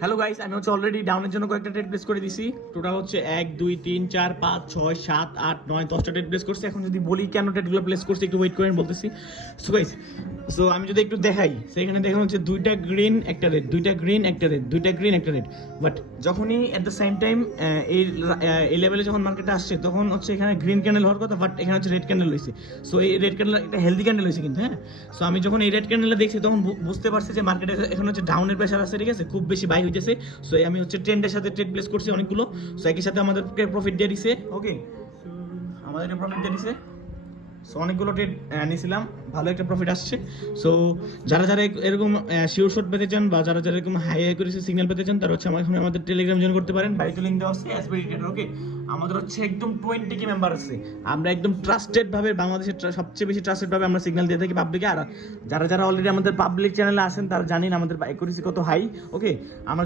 Hello guys, আমি হচ্ছে already ডাউনের জন্য কয়েকটা ট্রেড প্লেস করে দিছি। টোটাল হচ্ছে 1 2 3 4 5 6 7 8 9 10টা ট্রেড প্লেস করছি। এখন যদি বলি কেন ট্রেডগুলো প্লেস করছি একটু ওয়েট করেন বলতেছি। সো গাইস, আমি যদি একটু দেখাই, সেখানে দেখুন হচ্ছে দুইটা গ্রিন একটা রেড, দুইটা গ্রিন একটা রেড, দুইটা গ্রিন একটা রেড। বাট যখনই এট দ্য সেম টাইম এই লেভেলে যখন মার্কেটে আসছে তখন হচ্ছে এখানে গ্রিন ক্যান্ডেল হওয়ার কথা, বাট এখানে হচ্ছে রেড ক্যান্ডেল হয়েছে। সো এই রেড ক্যান্ডেল একটা হেলদি ক্যান্ডেল হয়েছে কিন্তু, হ্যাঁ। সো আমি যখন এই রেড ক্যান্ডেলটা দেখছি তখন বুঝতে পারছি যে মার্কেটে এখন হচ্ছে ডাউনের প্রেশার আছে, ঠিক আছে, খুব বেশি বাই হইতেছে। সো আমি হচ্ছে ট্রেন্ডের সাথে ট্রেড প্লেস করছি অনেকগুলো। সো একই সাথে আমাদেরকে প্রফিট দিয়ে দিছে, ওকে, আমাদেরকে প্রফিট দিয়ে দিছে। সো অনেকগুলো ট্রেড নিয়েছিলাম, ভালো একটা প্রফিট আসছে। সো যারা যারা এরকম শিওর শট পেতে চান বা যারা যারা এরকম হাই হাই করে সিগন্যাল পেতে চান তারা হচ্ছে আমাদের টেলিগ্রাম জয়েন করতে পারেন। বাইরে লিঙ্ক দেওয়া আছে এসবিডি ট্রেডার, ওকে। আমাদের হচ্ছে একদম 20 কে মেম্বার আছে। আমরা একদম ট্রাস্টেড ভাবে, বাংলাদেশের সবচেয়ে বেশি ট্রাস্টেড ভাবে আমরা সিগন্যাল দিয়ে থাকি পাবলিকে। আর যারা যারা অলরেডি আমাদের পাবলিক চ্যানেলে আছেন তারা জানেন আমাদের অ্যাকুরেসি কত হাই, ওকে। আমরা